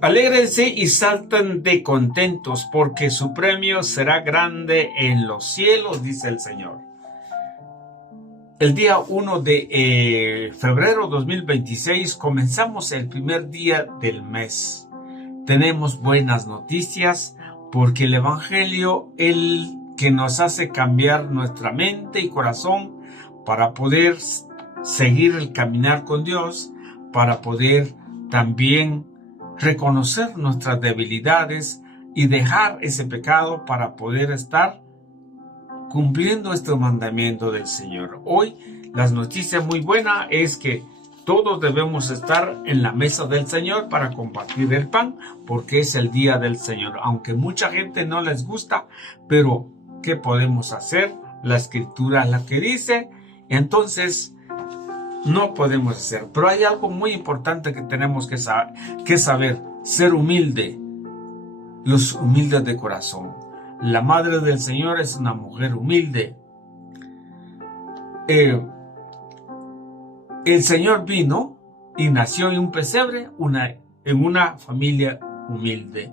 Alégrense y salten de contentos, porque su premio será grande en los cielos, dice el Señor. El día 1 de febrero 2026 comenzamos el primer día del mes. Tenemos buenas noticias porque el Evangelio, el que nos hace cambiar nuestra mente y corazón para poder seguir el caminar con Dios, para poder también reconocer nuestras debilidades y dejar ese pecado para poder estar cumpliendo este mandamiento del Señor. Hoy la noticia muy buena es que todos debemos estar en la mesa del Señor para compartir el pan, porque es el día del Señor. Aunque mucha gente no les gusta, pero ¿qué podemos hacer? La Escritura es la que dice, entonces no podemos hacer. Pero hay algo muy importante que tenemos que saber, ser humilde, los humildes de corazón. La Madre del Señor es una mujer humilde. El Señor vino y nació en un pesebre, en una familia humilde,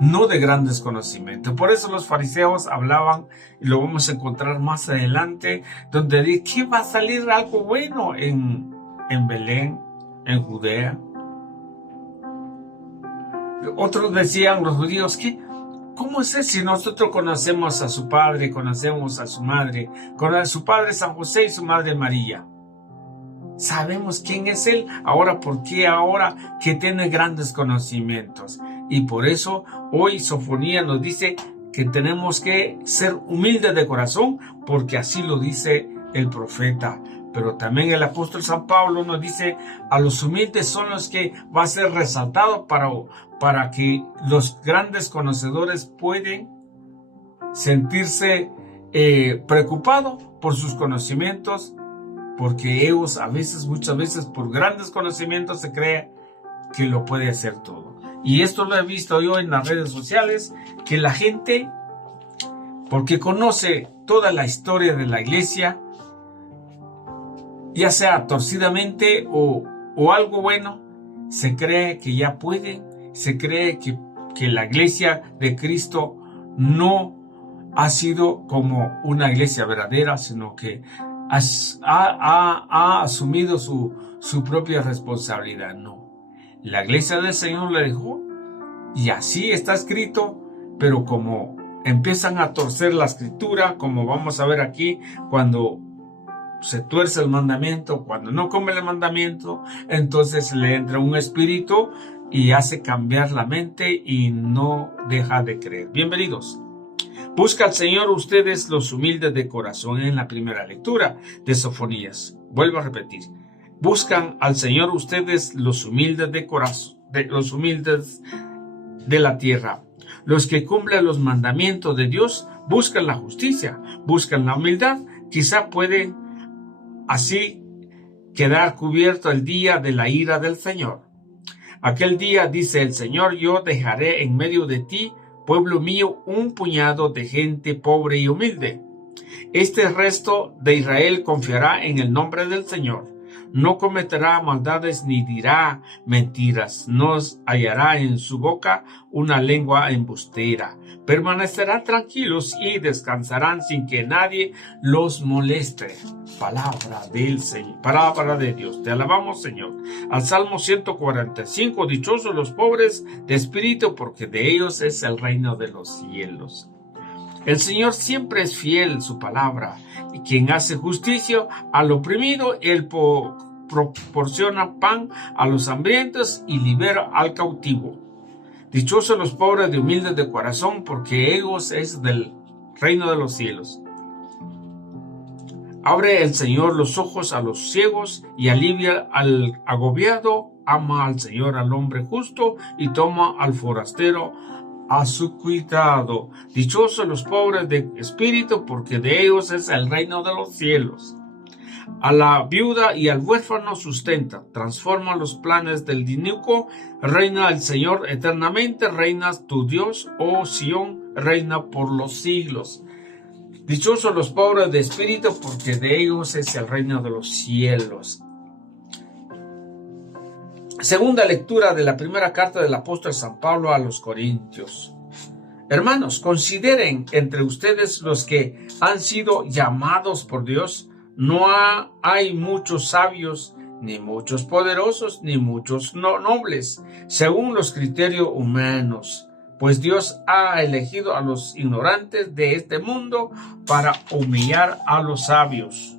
no de grandes conocimientos. Por eso los fariseos hablaban, y lo vamos a encontrar más adelante, donde dice que va a salir algo bueno en Belén, en Judea. Otros decían, los judíos, que ¿cómo es si nosotros conocemos a su padre, conocemos a su madre, con su padre San José y su madre María? Sabemos quién es él. Ahora, ¿por qué ahora que tiene grandes conocimientos? Y por eso hoy Sofonía nos dice que tenemos que ser humildes de corazón, porque así lo dice el profeta. Pero también el apóstol San Pablo nos dice, a los humildes son los que va a ser resaltado para que los grandes conocedores pueden sentirse preocupados por sus conocimientos, porque ellos muchas veces por grandes conocimientos se cree que lo puede hacer todo. Y esto lo he visto yo en las redes sociales, que la gente, porque conoce toda la historia de la iglesia, ya sea torcidamente o algo bueno, se cree que ya puede, se cree que la iglesia de Cristo no ha sido como una iglesia verdadera, sino que ha asumido su propia responsabilidad. No, la iglesia del Señor le dejó, y así está escrito, pero como empiezan a torcer la escritura, como vamos a ver aquí, cuando se tuerce el mandamiento, cuando no come el mandamiento, entonces le entra un espíritu y hace cambiar la mente y no deja de creer. Bienvenidos. Busca al Señor ustedes los humildes de corazón, en la primera lectura de Sofonías. Vuelvo a repetir. Buscan al Señor ustedes los humildes de corazón, los humildes de la tierra. Los que cumplen los mandamientos de Dios buscan la justicia, buscan la humildad. Quizá pueden así quedar cubierto el día de la ira del Señor. Aquel día, dice el Señor, yo dejaré en medio de ti, pueblo mío, un puñado de gente pobre y humilde. Este resto de Israel confiará en el nombre del Señor. No cometerá maldades ni dirá mentiras. No hallará en su boca una lengua embustera. Permanecerán tranquilos y descansarán sin que nadie los moleste. Palabra del Señor, palabra de Dios. Te alabamos, Señor. Al Salmo 145, dichosos los pobres de espíritu, porque de ellos es el reino de los cielos. El Señor siempre es fiel su palabra, y quien hace justicia al oprimido, Él proporciona pan a los hambrientos y libera al cautivo. Dichosos los pobres de humildes de corazón, porque ellos es del reino de los cielos. Abre el Señor los ojos a los ciegos y alivia al agobiado. Ama al Señor al hombre justo y toma al forastero a su cuidado. Dichosos los pobres de espíritu, porque de ellos es el reino de los cielos. A la viuda y al huérfano sustenta, transforma los planes del inicuo. Reina el Señor eternamente, reina tu Dios, oh Sión, reina por los siglos. Dichosos los pobres de espíritu, porque de ellos es el reino de los cielos. Segunda lectura de la primera carta del apóstol San Pablo a los Corintios. Hermanos, consideren entre ustedes los que han sido llamados por Dios. No hay muchos sabios, ni muchos poderosos, ni muchos nobles, según los criterios humanos. Pues Dios ha elegido a los ignorantes de este mundo para humillar a los sabios,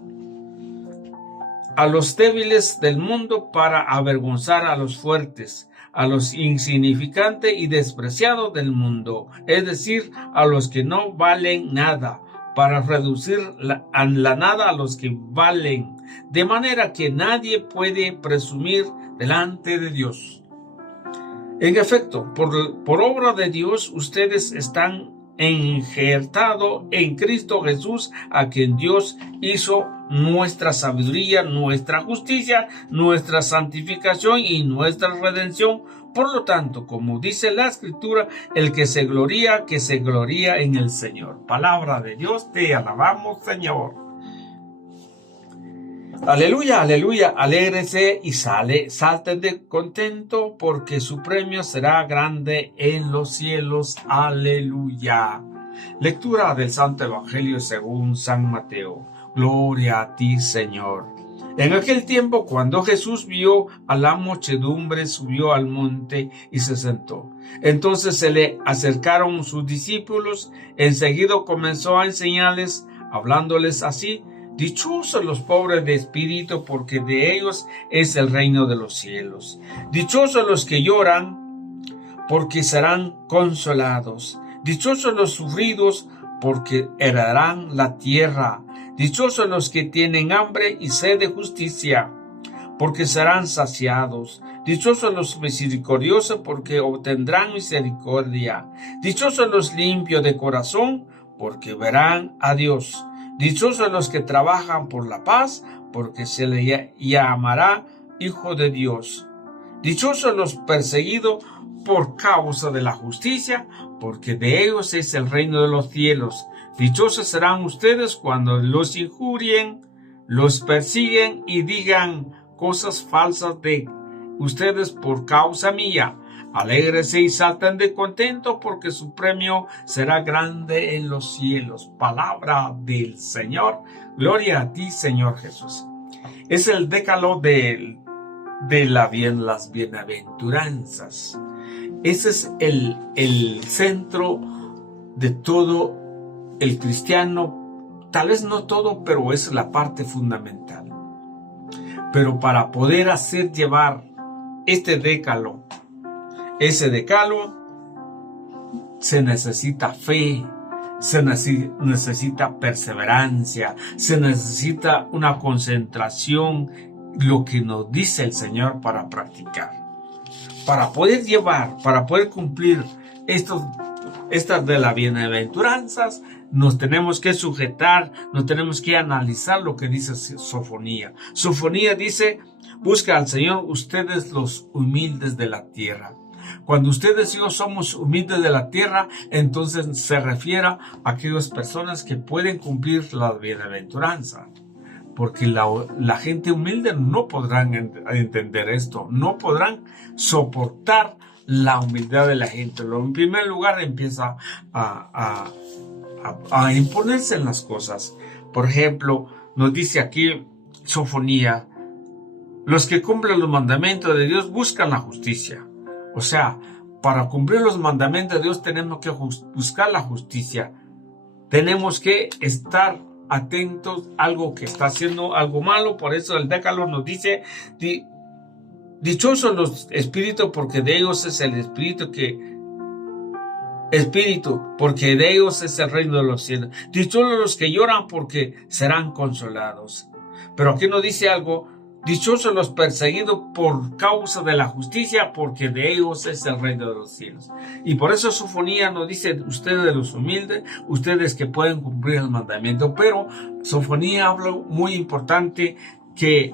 a los débiles del mundo para avergonzar a los fuertes, a los insignificantes y despreciados del mundo, es decir, a los que no valen nada, para reducir a la nada a los que valen, de manera que nadie puede presumir delante de Dios. En efecto, por obra de Dios, ustedes están injertados en Cristo Jesús, a quien Dios hizo nuestra sabiduría, nuestra justicia, nuestra santificación y nuestra redención. Por lo tanto, como dice la Escritura, el que se gloría en el Señor. Palabra de Dios, te alabamos, Señor. Aleluya, aleluya, alégrese y salten de contento, porque su premio será grande en los cielos. Aleluya. Lectura del Santo Evangelio según San Mateo. Gloria a ti, Señor. En aquel tiempo, cuando Jesús vio a la muchedumbre, subió al monte y se sentó. Entonces se le acercaron sus discípulos. Enseguida comenzó a enseñarles, hablándoles así: dichosos los pobres de espíritu, porque de ellos es el reino de los cielos. Dichosos los que lloran, porque serán consolados. Dichosos los sufridos, porque heredarán la tierra. Dichosos los que tienen hambre y sed de justicia, porque serán saciados. Dichosos los misericordiosos, porque obtendrán misericordia. Dichosos los limpios de corazón, porque verán a Dios. Dichosos los que trabajan por la paz, porque se les llamará hijo de Dios. Dichosos los perseguidos por causa de la justicia, porque de ellos es el reino de los cielos. Dichosos serán ustedes cuando los injurien, los persiguen y digan cosas falsas de ustedes por causa mía. Alégrese y salten de contento, porque su premio será grande en los cielos. Palabra del Señor. Gloria a ti, Señor Jesús. Es el décalo de las bienaventuranzas. Ese es el centro de todo el cristiano. Tal vez no todo, pero es la parte fundamental. Pero para poder hacer llevar ese decálogo, se necesita fe, se necesita perseverancia, se necesita una concentración, lo que nos dice el Señor para practicar. Para poder llevar, para poder cumplir estas de las bienaventuranzas, nos tenemos que sujetar, nos tenemos que analizar lo que dice Sofonía. Sofonía dice: busca al Señor ustedes los humildes de la tierra. Cuando ustedes y yo somos humildes de la tierra, entonces se refiere a aquellas personas que pueden cumplir la bienaventuranza. Porque la gente humilde no podrán entender esto, no podrán soportar la humildad de la gente. En primer lugar, empieza a imponerse en las cosas. Por ejemplo, nos dice aquí Sofonía: los que cumplen los mandamientos de Dios buscan la justicia. O sea, para cumplir los mandamientos de Dios tenemos que buscar la justicia. Tenemos que estar atentos a algo que está haciendo algo malo. Por eso el Decálogo nos dice: dichosos los espíritus, porque de ellos es el espíritu, porque de ellos es el reino de los cielos. Dichosos los que lloran, porque serán consolados. Pero aquí nos dice algo: dichosos los perseguidos por causa de la justicia, porque de ellos es el reino de los cielos. Y por eso Sofonía nos dice: ustedes los humildes, ustedes que pueden cumplir el mandamiento. Pero Sofonía habla muy importante, que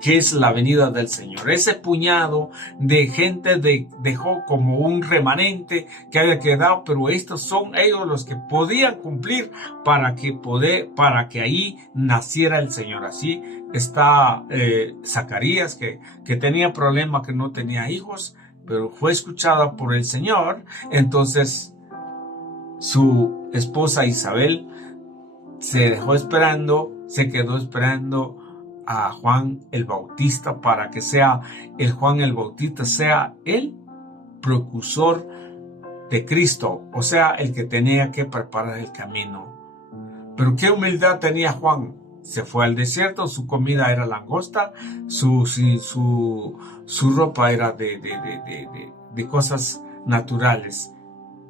que es la venida del Señor. Ese puñado de gente dejó como un remanente que había quedado, pero estos son ellos los que podían cumplir para que ahí naciera el Señor. Así está Zacarías, que tenía problema, que no tenía hijos, pero fue escuchada por el Señor. Entonces su esposa Isabel se quedó esperando a Juan el Bautista para que el Juan el Bautista sea el precursor de Cristo, o sea, el que tenía que preparar el camino. Pero qué humildad tenía Juan. Se fue al desierto, su comida era langosta, su ropa era de cosas naturales.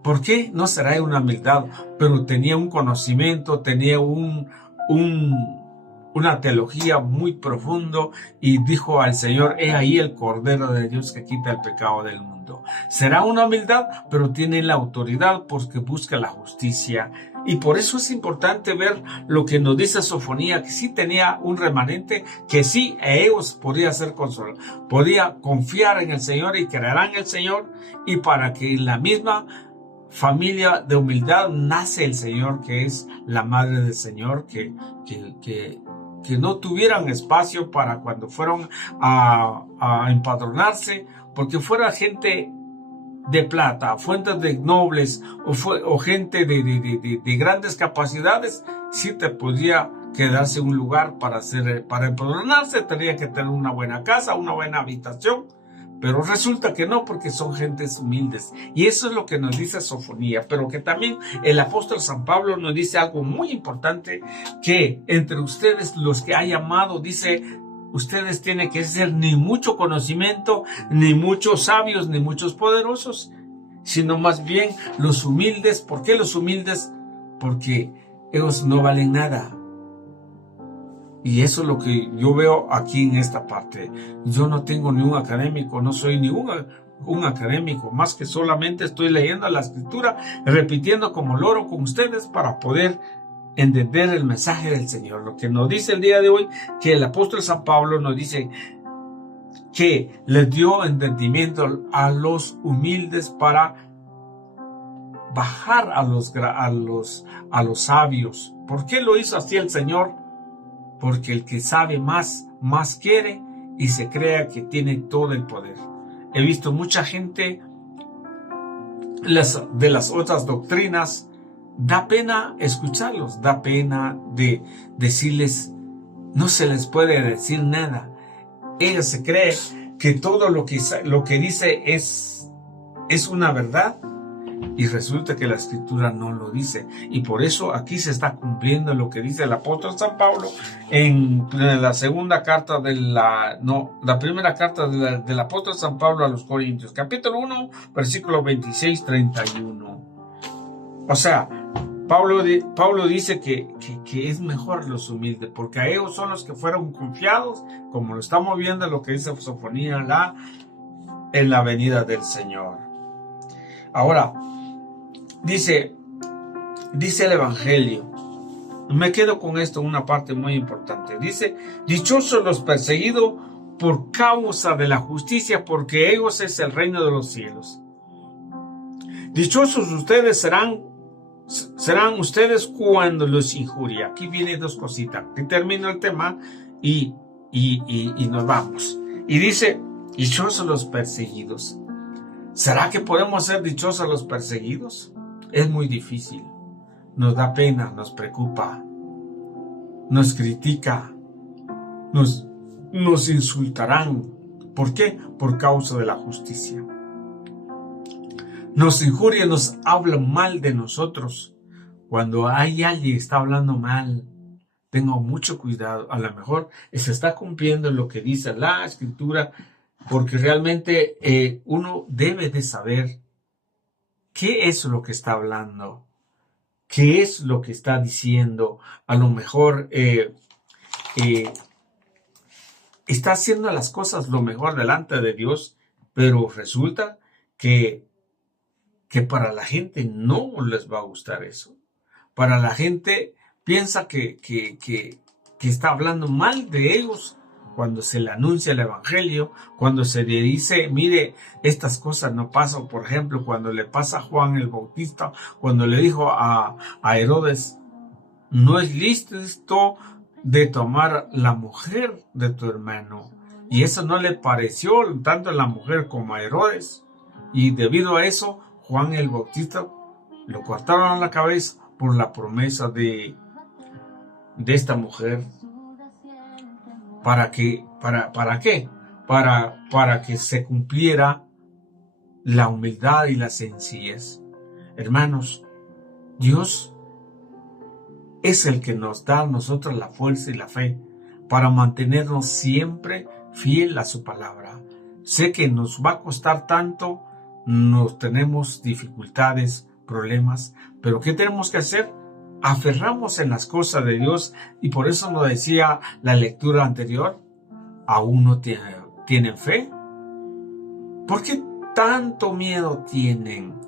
¿Por qué? No será una humildad, pero tenía un conocimiento, tenía una teología muy profundo, y dijo al Señor: he ahí el Cordero de Dios que quita el pecado del mundo. Será una humildad, pero tiene la autoridad porque busca la justicia. Y por eso es importante ver lo que nos dice Sofonía, que sí tenía un remanente, que sí ellos podía ser consolados, podía confiar en el Señor y creerán en el Señor, y para que en la misma familia de humildad nace el Señor, que es la madre del Señor, que no tuvieran espacio para cuando fueron a empadronarse, porque fuera gente de plata, fuentes de nobles o gente de grandes capacidades, sí te podía quedarse un lugar para empadronarse. Tenía que tener una buena casa, una buena habitación, pero resulta que no, porque son gentes humildes. Y eso es lo que nos dice Sofonía, pero que también el apóstol San Pablo nos dice algo muy importante, que entre ustedes los que ha llamado, dice, ustedes tienen que ser ni mucho conocimiento, ni muchos sabios, ni muchos poderosos, sino más bien los humildes. ¿Por qué los humildes? Porque ellos no valen nada. Y eso es lo que yo veo aquí en esta parte. Yo no tengo ni un académico, no soy ni un académico, más que solamente estoy leyendo la Escritura, repitiendo como loro con ustedes para poder entender el mensaje del Señor. Lo que nos dice el día de hoy, que el apóstol San Pablo nos dice que les dio entendimiento a los humildes para bajar a los sabios. ¿Por qué lo hizo así el Señor? Porque el que sabe más quiere y se crea que tiene todo el poder. He visto mucha gente de las otras doctrinas, da pena escucharlos, da pena de decirles, no se les puede decir nada. Ella se cree que todo lo que dice es una verdad, y resulta que la Escritura no lo dice. Y por eso aquí se está cumpliendo lo que dice el apóstol San Pablo en la segunda carta la primera carta del apóstol San Pablo a los Corintios, capítulo 1, versículo 26-31. O sea, Pablo dice que es mejor los humildes, porque a ellos son los que fueron confiados, como lo estamos viendo en lo que dice Sofonía, en la venida del Señor. Ahora, dice el Evangelio, me quedo con esto, una parte muy importante. Dice: dichosos los perseguidos por causa de la justicia, porque ellos es el reino de los cielos. Dichosos ustedes serán ustedes cuando los injuria. Aquí viene dos cositas. Aquí termino el tema y nos vamos. Y dice: dichosos los perseguidos. ¿Será que podemos ser dichosos los perseguidos? Es muy difícil. Nos da pena, nos preocupa, nos critica, nos insultarán. ¿Por qué? Por causa de la justicia. Nos injurian, nos hablan mal de nosotros. Cuando hay alguien que está hablando mal, tengo mucho cuidado. A lo mejor se está cumpliendo lo que dice la Escritura, porque realmente uno debe de saber qué es lo que está hablando, qué es lo que está diciendo. A lo mejor está haciendo las cosas lo mejor delante de Dios, pero resulta que para la gente no les va a gustar eso. Para la gente piensa que está hablando mal de ellos, cuando se le anuncia el evangelio, cuando se le dice, mire, estas cosas no pasan. Por ejemplo, cuando le pasa a Juan el Bautista, cuando le dijo a Herodes, no es lícito de tomar la mujer de tu hermano. Y eso no le pareció tanto a la mujer como a Herodes. Y debido a eso, Juan el Bautista lo cortaron la cabeza por la promesa de esta mujer. ¿Para qué? Para que se cumpliera la humildad y la sencillez. Hermanos, Dios es el que nos da a nosotros la fuerza y la fe para mantenernos siempre fiel a su palabra. Sé que nos va a costar tanto, nos tenemos dificultades, problemas, pero ¿qué tenemos que hacer? Aferramos en las cosas de Dios, y por eso nos decía la lectura anterior, ¿aún no tienen fe? ¿Por qué tanto miedo tienen?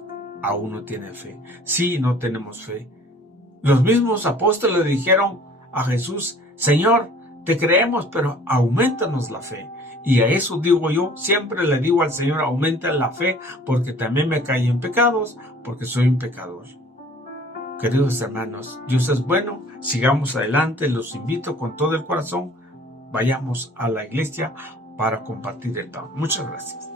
¿Aún no tienen fe? Sí, no tenemos fe. Los mismos apóstoles dijeron a Jesús, Señor, te creemos, pero aumentanos la fe. Y a eso digo yo, siempre le digo al Señor, aumenta la fe, porque también me caí en pecados, porque soy un pecador. Queridos hermanos, Dios es bueno, sigamos adelante, los invito con todo el corazón, vayamos a la iglesia para compartir el pan. Muchas gracias.